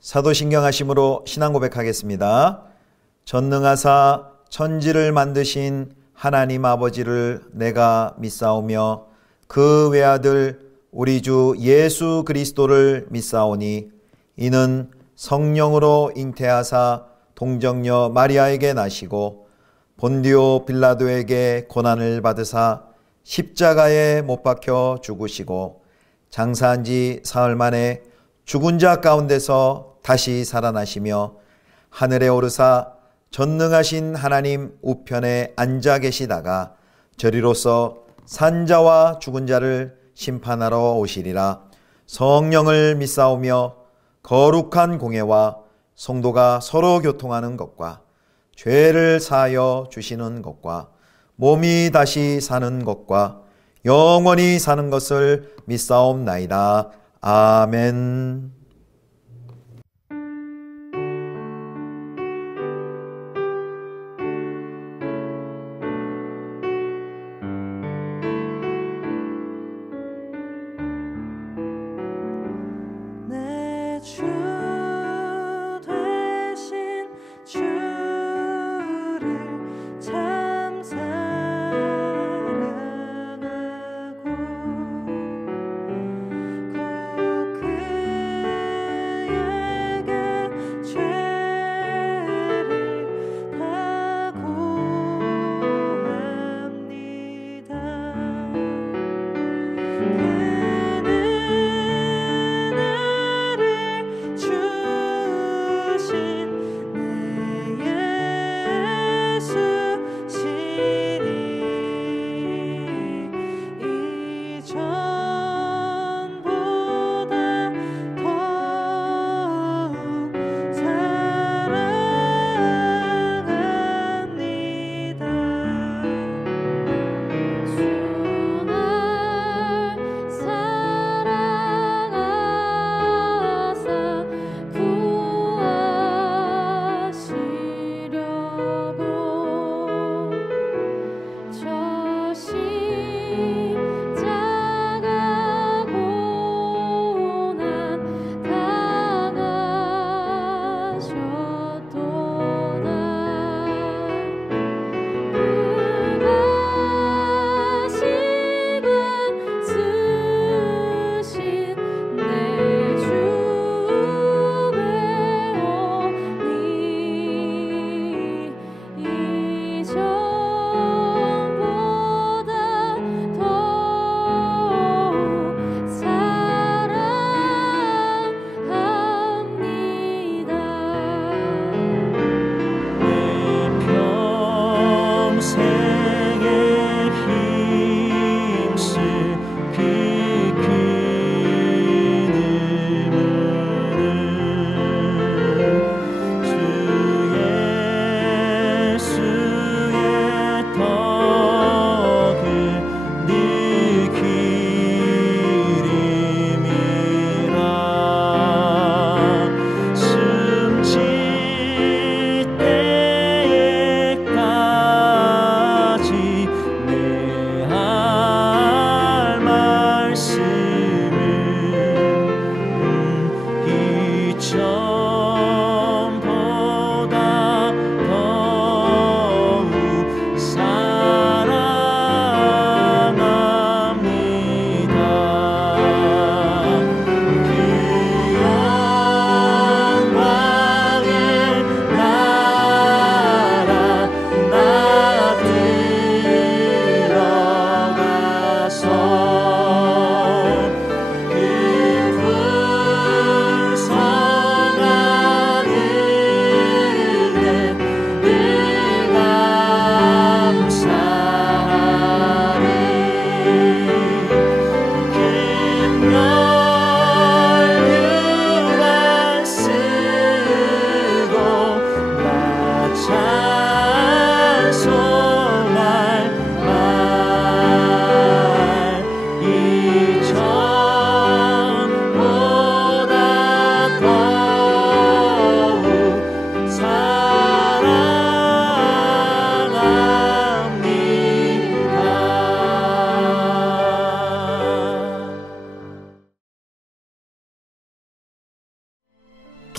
사도신경 하심으로 신앙 고백하겠습니다. 전능하사 천지를 만드신 하나님 아버지를 내가 믿사오며 그 외아들 우리 주 예수 그리스도를 믿사오니 이는 성령으로 잉태하사 동정녀 마리아에게 나시고 본디오 빌라도에게 고난을 받으사 십자가에 못 박혀 죽으시고 장사한 지 사흘 만에 죽은 자 가운데서 다시 살아나시며 하늘에 오르사 전능하신 하나님 우편에 앉아 계시다가 저리로서 산자와 죽은 자를 심판하러 오시리라. 성령을 믿사오며 거룩한 공예와 성도가 서로 교통하는 것과 죄를 사하여 주시는 것과 몸이 다시 사는 것과 영원히 사는 것을 믿사옵나이다. 아멘.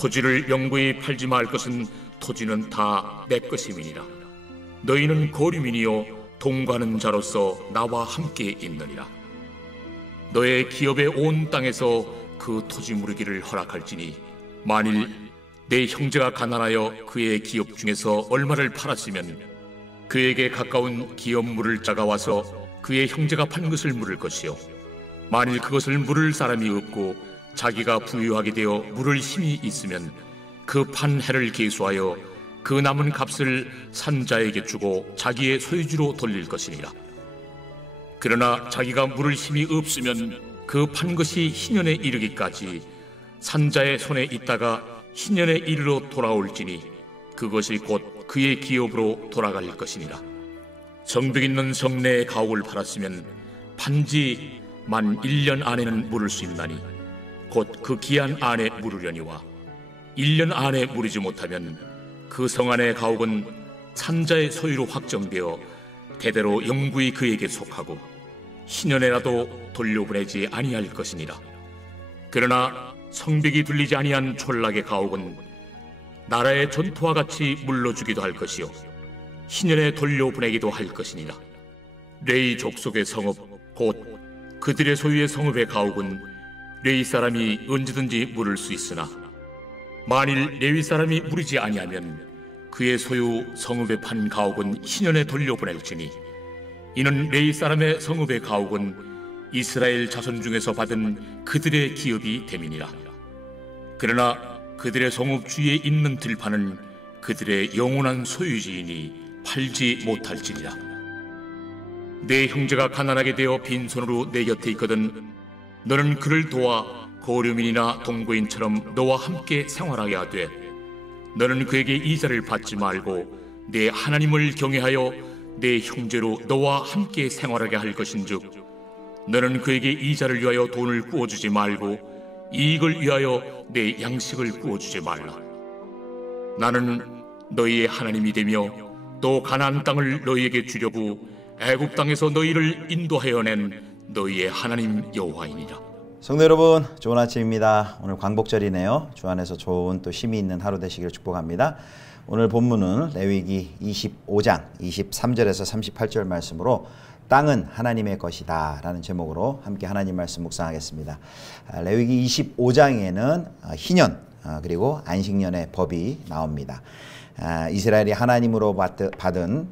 토지를 영구히 팔지 말 것은 토지는 다 내 것임이니라. 너희는 거류민이요 동거하는 자로서 나와 함께 있느니라. 너의 기업의 온 땅에서 그 토지 무르기를 허락할지니 만일 내 형제가 가난하여 그의 기업 중에서 얼마를 팔았으면 그에게 가까운 기업 물을 자가 와서 그의 형제가 판 것을 물을 것이요 만일 그것을 물을 사람이 없고 자기가 부유하게 되어 물을 힘이 있으면 그 판 해를 계수하여 그 남은 값을 산 자에게 주고 자기의 소유주로 돌릴 것이니라. 그러나 자기가 물을 힘이 없으면 그 판 것이 희년에 이르기까지 산 자의 손에 있다가 희년에 이르러 돌아올지니 그것이 곧 그의 기업으로 돌아갈 것이니라. 성벽 있는 성내의 가옥을 팔았으면 판지 만 1년 안에는 물을 수 있나니 곧 그 기한 안에 물으려니와 1년 안에 물이지 못하면 그 성 안의 가옥은 산자의 소유로 확정되어 대대로 영구히 그에게 속하고 희년에라도 돌려보내지 아니할 것이니라. 그러나 성벽이 둘리지 아니한 촌락의 가옥은 나라의 전토와 같이 물러주기도 할 것이요 희년에 돌려보내기도 할 것이니라. 레위 족속의 성읍 곧 그들의 소유의 성읍의 가옥은 레위 사람이 언제든지 물을 수 있으나 만일 레위 사람이 물이지 아니하면 그의 소유 성읍에 판 가옥은 희년에 돌려보낼지니 이는 레위 사람의 성읍의 가옥은 이스라엘 자손 중에서 받은 그들의 기업이 됨이니라. 그러나 그들의 성읍 주위에 있는 들판은 그들의 영원한 소유지이니 팔지 못할지니라. 내 형제가 가난하게 되어 빈손으로 내 곁에 있거든 너는 그를 도와 거류민이나 동거인처럼 너와 함께 생활하게 하되 너는 그에게 이자를 받지 말고 내 하나님을 경외하여 내 형제로 너와 함께 생활하게 할 것인즉 너는 그에게 이자를 위하여 돈을 구워주지 말고 이익을 위하여 내 양식을 구워주지 말라. 나는 너희의 하나님이 되며 또 가나안 땅을 너희에게 주려고 애굽 땅에서 너희를 인도하여 낸 너희의 하나님 여호와이니라. 성도 여러분, 좋은 아침입니다. 오늘 광복절이네요. 주 안에서 좋은 또 쉼이 있는 하루 되시기를 축복합니다. 오늘 본문은 레위기 25장 23절에서 38절 말씀으로 땅은 하나님의 것이다 라는 제목으로 함께 하나님 말씀 묵상하겠습니다. 레위기 25장에는 희년 그리고 안식년의 법이 나옵니다. 이스라엘이 하나님으로부터 받은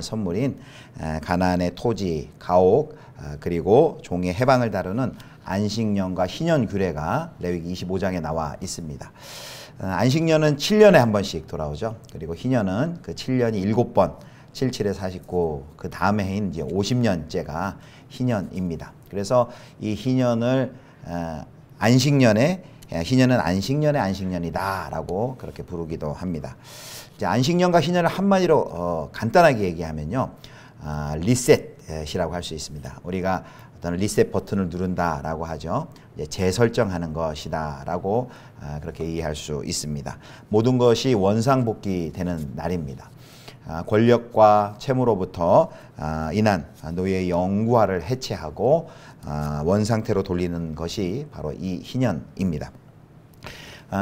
선물인 가나안의 토지, 가옥, 그리고 종의 해방을 다루는 안식년과 희년 규례가 레위기 25장에 나와 있습니다. 안식년은 7년에 한 번씩 돌아오죠. 그리고 희년은 그 7년이 7번, 77에 49, 그 다음에 해인 이제 50년째가 희년입니다. 그래서 이 희년을 희년은 안식년의 안식년이다라고 그렇게 부르기도 합니다. 이제 안식년과 희년을 한마디로 간단하게 얘기하면요, 리셋이라고 할 수 있습니다. 우리가 어떤 리셋 버튼을 누른다라고 하죠. 이제 재설정하는 것이다라고 그렇게 이해할 수 있습니다. 모든 것이 원상복귀되는 날입니다. 권력과 채무로부터 인한 노예의 영구화를 해체하고 원상태로 돌리는 것이 바로 이 희년입니다.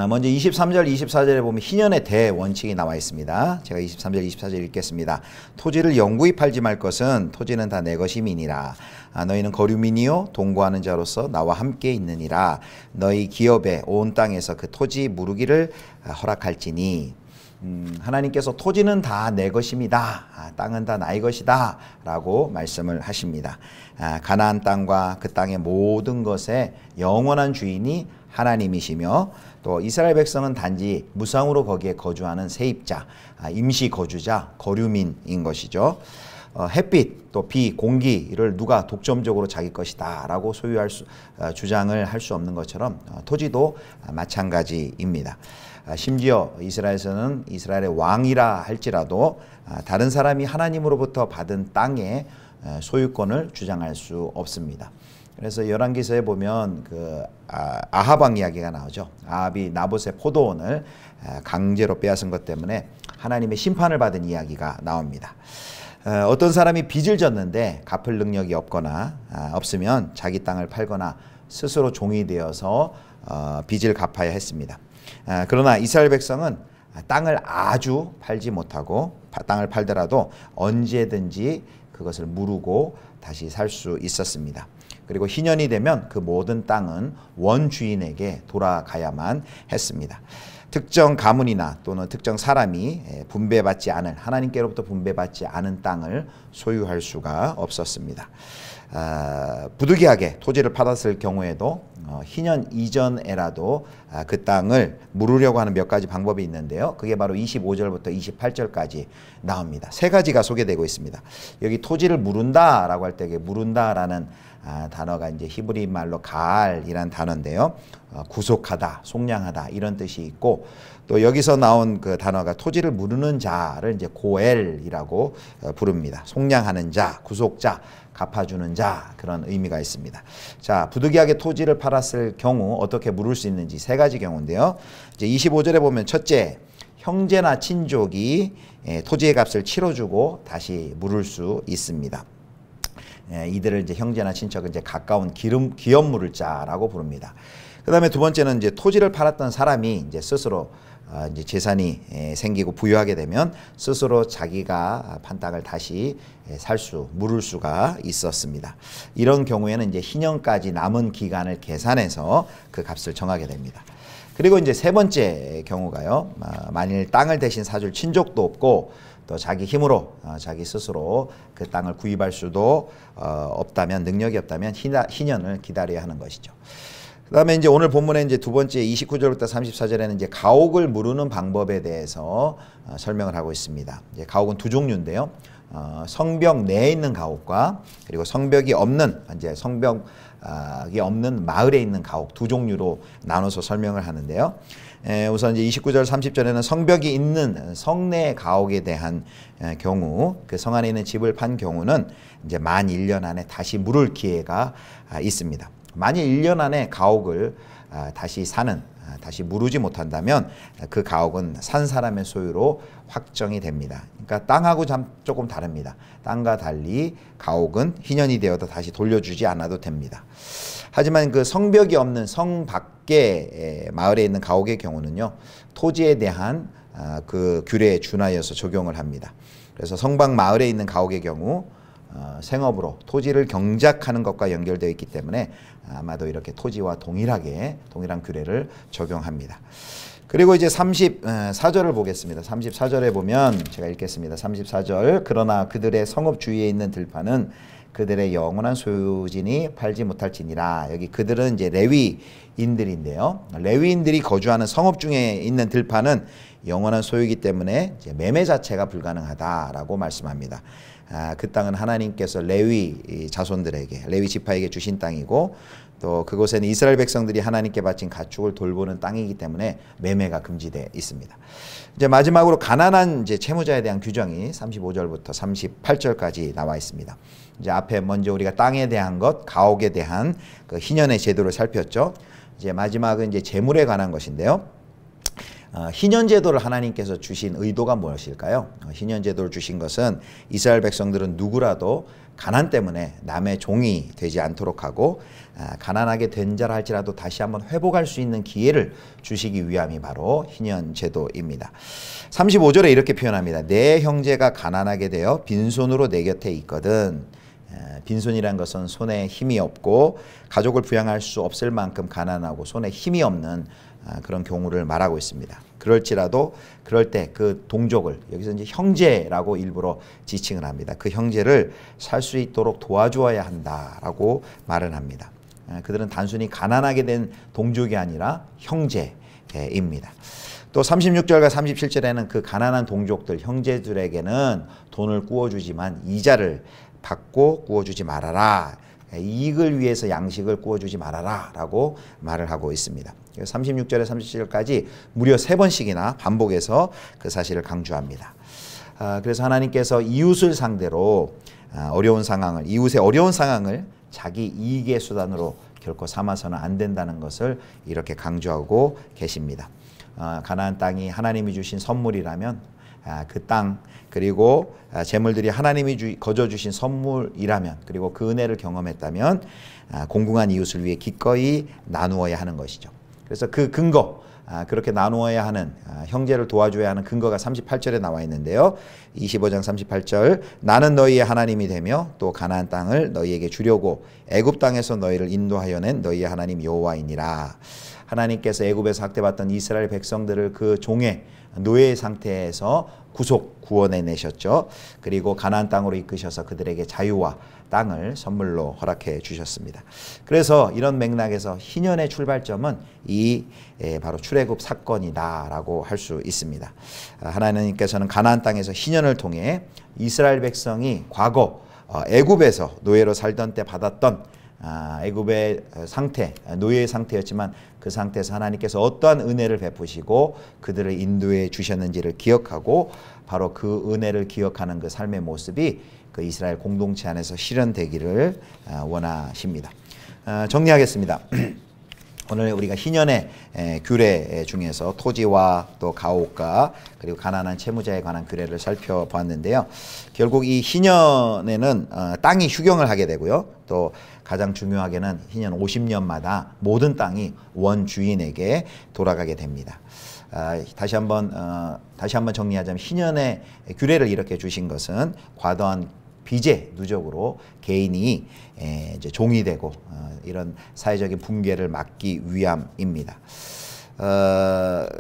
먼저 23절, 24절에 보면 희년의 대원칙이 나와 있습니다. 제가 23절, 24절 읽겠습니다. 토지를 영구히 팔지 말 것은 토지는 다 내 것임이니라. 너희는 거류민이요 동거하는 자로서 나와 함께 있느니라. 너희 기업의 온 땅에서 그 토지 무르기를 허락할지니. 하나님께서 토지는 다 내 것입니다. 땅은 다 나의 것이다 라고 말씀을 하십니다. 가나안 땅과 그 땅의 모든 것의 영원한 주인이 하나님이시며 또 이스라엘 백성은 단지 무상으로 거기에 거주하는 세입자, 임시 거주자, 거류민인 것이죠. 햇빛, 또 비, 공기를 누가 독점적으로 자기 것이다 라고 주장을 할 수 없는 것처럼 토지도 마찬가지입니다. 심지어 이스라엘에서는 이스라엘의 왕이라 할지라도 다른 사람이 하나님으로부터 받은 땅의 소유권을 주장할 수 없습니다. 그래서 열왕기서에 보면 아합 왕 이야기가 나오죠. 아합이 나봇의 포도원을 강제로 빼앗은 것 때문에 하나님의 심판을 받은 이야기가 나옵니다. 어떤 사람이 빚을 졌는데 갚을 능력이 없으면 자기 땅을 팔거나 스스로 종이 되어서 빚을 갚아야 했습니다. 그러나 이스라엘 백성은 땅을 아주 팔지 못하고 땅을 팔더라도 언제든지 그것을 무르고 다시 살 수 있었습니다. 그리고 희년이 되면 그 모든 땅은 원주인에게 돌아가야만 했습니다. 특정 가문이나 또는 특정 사람이 분배받지 않을, 하나님께로부터 분배받지 않은 땅을 소유할 수가 없었습니다. 부득이하게 토지를 팔았을 경우에도 희년 이전에라도 그 땅을 물으려고 하는 몇 가지 방법이 있는데요. 그게 바로 25절부터 28절까지 나옵니다. 세 가지가 소개되고 있습니다. 여기 토지를 무른다라고 할 때 무른다라는 단어가 이제 히브리 말로 가알이란 단어인데요. 구속하다, 속량하다 이런 뜻이 있고, 또 여기서 나온 그 단어가 토지를 무르는 자를 이제 고엘이라고 부릅니다. 속량하는 자, 구속자, 갚아주는 자, 그런 의미가 있습니다. 자, 부득이하게 토지를 팔았을 경우 어떻게 물을 수 있는지 세 가지 경우인데요. 이제 25절에 보면 첫째, 형제나 친족이 토지의 값을 치러주고 다시 물을 수 있습니다. 이들을 이제 형제나 친척은 이제 가까운 기업 물을 자라고 부릅니다. 그 다음에 두 번째는 이제 토지를 팔았던 사람이 이제 스스로 이제 재산이 생기고 부유하게 되면 스스로 자기가 판 땅을 다시 물을 수가 있었습니다. 이런 경우에는 이제 희년까지 남은 기간을 계산해서 그 값을 정하게 됩니다. 그리고 이제 세 번째 경우가요. 만일 땅을 대신 사줄 친족도 없고 또 자기 힘으로 자기 스스로 그 땅을 구입할 수도 없다면, 능력이 없다면 희년을 기다려야 하는 것이죠. 그 다음에 이제 오늘 본문에 이제 두 번째 29절부터 34절에는 이제 가옥을 무르는 방법에 대해서 설명을 하고 있습니다. 이제 가옥은 두 종류인데요. 성벽 내에 있는 가옥과 그리고 성벽이 없는 마을에 있는 가옥 두 종류로 나눠서 설명을 하는데요. 우선 이제 29절 30절에는 성벽이 있는 성내 가옥에 대한 경우, 그 성 안에 있는 집을 판 경우는 이제 만 1년 안에 다시 물을 기회가 있습니다. 만일 1년 안에 가옥을 다시 무르지 못한다면 그 가옥은 산 사람의 소유로 확정이 됩니다. 그러니까 땅하고 조금 다릅니다. 땅과 달리 가옥은 희년이 되어도 다시 돌려주지 않아도 됩니다. 하지만 그 성벽이 없는 성 밖의 마을에 있는 가옥의 경우는요, 토지에 대한 그 규례에 준하여서 적용을 합니다. 그래서 성밖 마을에 있는 가옥의 경우 생업으로 토지를 경작하는 것과 연결되어 있기 때문에 아마도 이렇게 토지와 동일한 규례를 적용합니다. 그리고 이제 34절을 보겠습니다. 34절에 보면 제가 읽겠습니다. 34절, 그러나 그들의 성읍 주위에 있는 들판은 그들의 영원한 소유진이 팔지 못할지니라. 여기 그들은 이제 레위인들인데요. 레위인들이 거주하는 성읍 중에 있는 들판은 영원한 소유이기 때문에 이제 매매 자체가 불가능하다라고 말씀합니다. 그 땅은 하나님께서 레위 자손들에게, 레위 지파에게 주신 땅이고, 또 그곳에는 이스라엘 백성들이 하나님께 바친 가축을 돌보는 땅이기 때문에 매매가 금지되어 있습니다. 이제 마지막으로 가난한 이제 채무자에 대한 규정이 35절부터 38절까지 나와 있습니다. 이제 앞에 먼저 우리가 땅에 대한 것, 가옥에 대한 그 희년의 제도를 살폈죠. 이제 마지막은 이제 재물에 관한 것인데요. 희년 제도를 하나님께서 주신 의도가 무엇일까요? 희년 제도를 주신 것은 이스라엘 백성들은 누구라도 가난 때문에 남의 종이 되지 않도록 하고, 가난하게 된 자라 할지라도 다시 한번 회복할 수 있는 기회를 주시기 위함이 바로 희년 제도입니다. 35절에 이렇게 표현합니다. 내 형제가 가난하게 되어 빈손으로 내 곁에 있거든. 빈손이란 것은 손에 힘이 없고 가족을 부양할 수 없을 만큼 가난하고 손에 힘이 없는 그런 경우를 말하고 있습니다. 그럴지라도 그럴 때 그 동족을, 여기서 이제 형제라고 일부러 지칭을 합니다. 그 형제를 살 수 있도록 도와주어야 한다라고 말을 합니다. 그들은 단순히 가난하게 된 동족이 아니라 형제입니다. 또 36절과 37절에는 그 가난한 동족들, 형제들에게는 돈을 꾸어주지만 이자를 받고 꾸어주지 말아라. 이익을 위해서 양식을 꾸어주지 말아라 라고 말을 하고 있습니다. 36절에 37절까지 무려 3번씩이나 반복해서 그 사실을 강조합니다. 그래서 하나님께서 이웃을 상대로 이웃의 어려운 상황을 자기 이익의 수단으로 결코 삼아서는 안 된다는 것을 이렇게 강조하고 계십니다. 가나안 땅이 하나님이 주신 선물이라면 그 땅, 그리고 재물들이 하나님이 거저 주신 선물이라면, 그리고 그 은혜를 경험했다면 공공한 이웃을 위해 기꺼이 나누어야 하는 것이죠. 그래서 그 근거, 그렇게 나누어야 하는 형제를 도와줘야 하는 근거가 38절에 나와 있는데요. 25장 38절 나는 너희의 하나님이 되며 또 가나안 땅을 너희에게 주려고 애굽 땅에서 너희를 인도하여 낸 너희의 하나님 여호와이니라. 하나님께서 애굽에서 학대받던 이스라엘 백성들을 그 종의 노예 상태에서 구원해 내셨죠. 그리고 가나안 땅으로 이끄셔서 그들에게 자유와 땅을 선물로 허락해 주셨습니다. 그래서 이런 맥락에서 희년의 출발점은 바로 출애굽 사건이다라고 할 수 있습니다. 하나님께서는 가나안 땅에서 희년을 통해 이스라엘 백성이 과거 애굽에서 노예로 살던 때 받았던 애굽의 상태, 노예의 상태였지만 그 상태에서 하나님께서 어떠한 은혜를 베푸시고 그들을 인도해 주셨는지를 기억하고 바로 그 은혜를 기억하는 그 삶의 모습이 그 이스라엘 공동체 안에서 실현되기를 원하십니다. 정리하겠습니다. 오늘 우리가 희년의 규례 중에서 토지와 또 가옥과 그리고 가난한 채무자에 관한 규례를 살펴보았는데요. 결국 이 희년에는 땅이 휴경을 하게 되고요. 또 가장 중요하게는 희년 50년마다 모든 땅이 원주인에게 돌아가게 됩니다. 다시 한번 정리하자면 희년의 규례를 이렇게 주신 것은 과도한 비제 누적으로 개인이 이제 종이 되고 이런 사회적인 붕괴를 막기 위함입니다.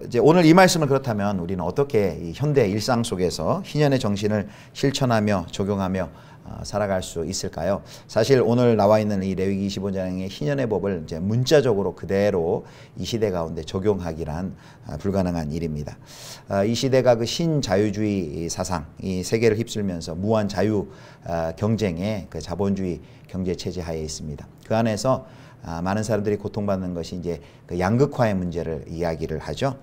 이제 오늘 이 말씀을 그렇다면 우리는 어떻게 이 현대 일상 속에서 희년의 정신을 실천하며 적용하며 살아갈 수 있을까요? 사실 오늘 나와 있는 이 레위기 25장의 희년의 법을 이제 문자적으로 그대로 이 시대 가운데 적용하기란 불가능한 일입니다. 이 시대가 그 신자유주의 사상, 이 세계를 휩쓸면서 무한 자유 경쟁의 그 자본주의 경제 체제 하에 있습니다. 그 안에서 많은 사람들이 고통받는 것이 이제 그 양극화의 문제를 이야기를 하죠.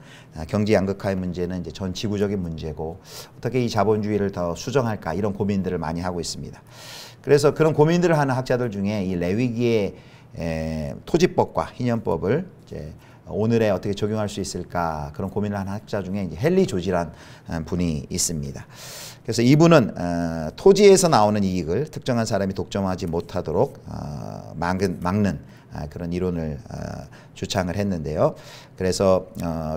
경제 양극화의 문제는 이제 전 지구적인 문제고 어떻게 이 자본주의를 더 수정할까 이런 고민들을 많이 하고 있습니다. 그래서 그런 고민들을 하는 학자들 중에 이 레위기의 토지법과 희년법을 이제 오늘에 어떻게 적용할 수 있을까 그런 고민을 하는 학자 중에 이제 헨리 조지란 분이 있습니다. 그래서 이분은 토지에서 나오는 이익을 특정한 사람이 독점하지 못하도록 막는 그런 이론을 주창을 했는데요. 그래서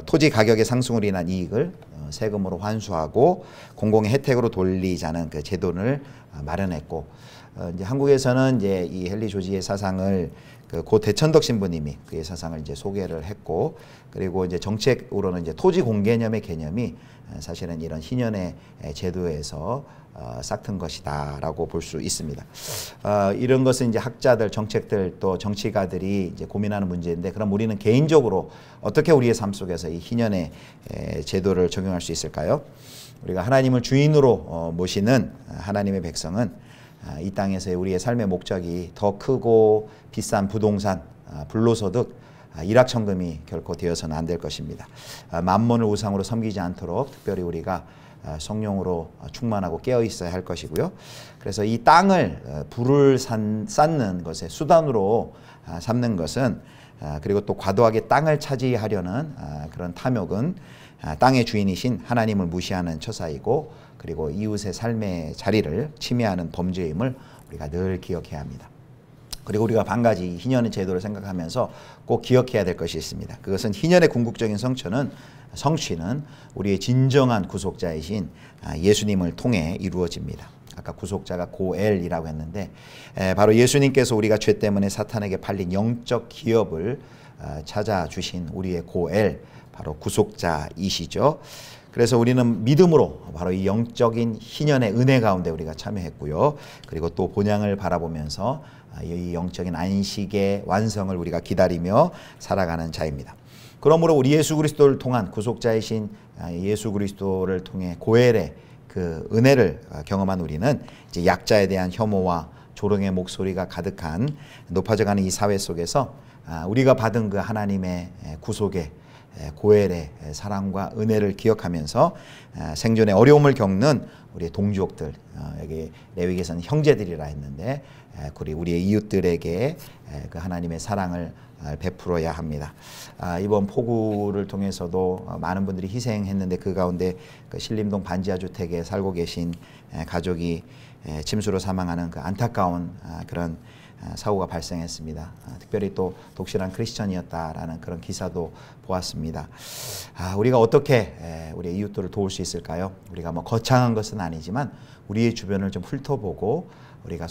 토지 가격의 상승으로 인한 이익을 세금으로 환수하고 공공의 혜택으로 돌리자는 그 제도를 마련했고, 이제 한국에서는 이제 이 헨리 조지의 사상을 고 대천덕 신부님이 그의 사상을 이제 소개를 했고, 그리고 이제 정책으로는 이제 토지 공개념의 개념이 사실은 이런 희년의 제도에서 싹튼 것이다라고 볼 수 있습니다. 이런 것은 이제 학자들, 정책들 또 정치가들이 이제 고민하는 문제인데, 그럼 우리는 개인적으로 어떻게 우리의 삶 속에서 이 희년의 제도를 적용할 수 있을까요? 우리가 하나님을 주인으로 모시는 하나님의 백성은 이 땅에서의 우리의 삶의 목적이 더 크고 비싼 부동산, 불로소득, 일확천금이 결코 되어서는 안 될 것입니다. 만몬을 우상으로 섬기지 않도록 특별히 우리가 성령으로 충만하고 깨어 있어야 할 것이고요. 그래서 이 땅을 부를 쌓는 것의 수단으로 삼는 것은, 그리고 또 과도하게 땅을 차지하려는 그런 탐욕은 땅의 주인이신 하나님을 무시하는 처사이고, 그리고 이웃의 삶의 자리를 침해하는 범죄임을 우리가 늘 기억해야 합니다. 그리고 우리가 한 가지 희년의 제도를 생각하면서 꼭 기억해야 될 것이 있습니다. 그것은 희년의 궁극적인 성취는 우리의 진정한 구속자이신 예수님을 통해 이루어집니다. 아까 구속자가 고엘이라고 했는데, 바로 예수님께서 우리가 죄 때문에 사탄에게 팔린 영적 기업을 찾아주신 우리의 고엘, 바로 구속자이시죠. 그래서 우리는 믿음으로 바로 이 영적인 희년의 은혜 가운데 우리가 참여했고요. 그리고 또 본향을 바라보면서 이 영적인 안식의 완성을 우리가 기다리며 살아가는 자입니다. 그러므로 우리 예수 그리스도를 통한 구속자이신 예수 그리스도를 통해 고엘의 그 은혜를 경험한 우리는 이제 약자에 대한 혐오와 조롱의 목소리가 가득한 높아져가는 이 사회 속에서 우리가 받은 그 하나님의 구속의 고엘의 사랑과 은혜를 기억하면서 생존의 어려움을 겪는 우리의 동족들, 여기 레위기에서는 형제들이라 했는데 우리의 이웃들에게 그 하나님의 사랑을 베풀어야 합니다. 이번 폭우를 통해서도 많은 분들이 희생했는데, 그 가운데 그 신림동 반지하 주택에 살고 계신 가족이 침수로 사망하는 그 안타까운 그런 사고가 발생했습니다. 특별히 또 독실한 크리스천이었다라는 그런 기사도 보았습니다. 우리가 어떻게 우리의 이웃들을 도울 수 있을까요? 우리가 뭐 거창한 것은 아니지만 우리의 주변을 좀 훑어보고 우리가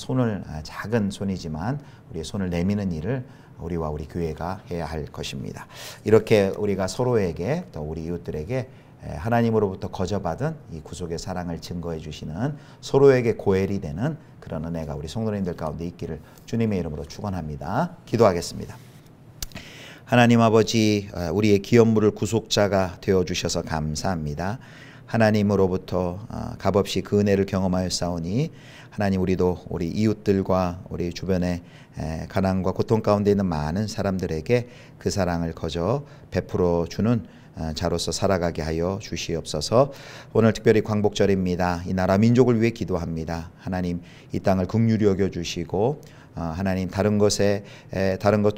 작은 손이지만 우리의 손을 내미는 일을 우리와 우리 교회가 해야 할 것입니다. 이렇게 우리가 서로에게 또 우리 이웃들에게 하나님으로부터 거저받은 이 구속의 사랑을 증거해 주시는 서로에게 고엘이 되는 그런 은혜가 우리 성도님들 가운데 있기를 주님의 이름으로 축원합니다. 기도하겠습니다. 하나님 아버지, 우리의 기업물을 구속자가 되어주셔서 감사합니다. 하나님으로부터 값없이 그 은혜를 경험하였사오니 하나님, 우리도 우리 이웃들과 우리 주변에 가난과 고통 가운데 있는 많은 사람들에게 그 사랑을 거저 베풀어 주는 자로서 살아가게 하여 주시옵소서. 오늘 특별히 광복절입니다. 이 나라 민족을 위해 기도합니다. 하나님, 이 땅을 긍휼히 여겨 주시고 하나님, 다른 것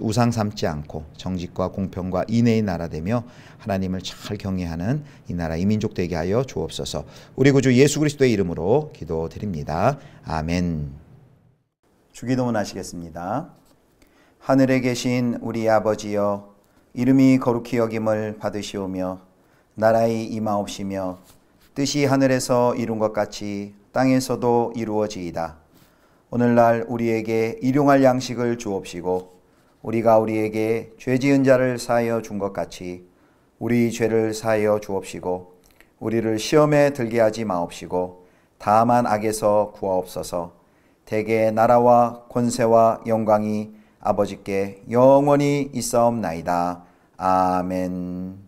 우상 삼지 않고 정직과 공평과 인애의 나라 되며 하나님을 잘 경외하는 이 나라 이 민족 되게 하여 주옵소서. 우리 구주 예수 그리스도의 이름으로 기도드립니다. 아멘. 주기도문 하시겠습니다. 하늘에 계신 우리 아버지여, 이름이 거룩히 여김을 받으시오며 나라의 임하옵시며 뜻이 하늘에서 이룬 것 같이 땅에서도 이루어지이다. 오늘날 우리에게 일용할 양식을 주옵시고 우리가 우리에게 죄 지은 자를 사하여 준 것 같이 우리 죄를 사하여 주옵시고 우리를 시험에 들게 하지 마옵시고 다만 악에서 구하옵소서. 대개 나라와 권세와 영광이 아버지께 영원히 있사옵나이다. 아멘.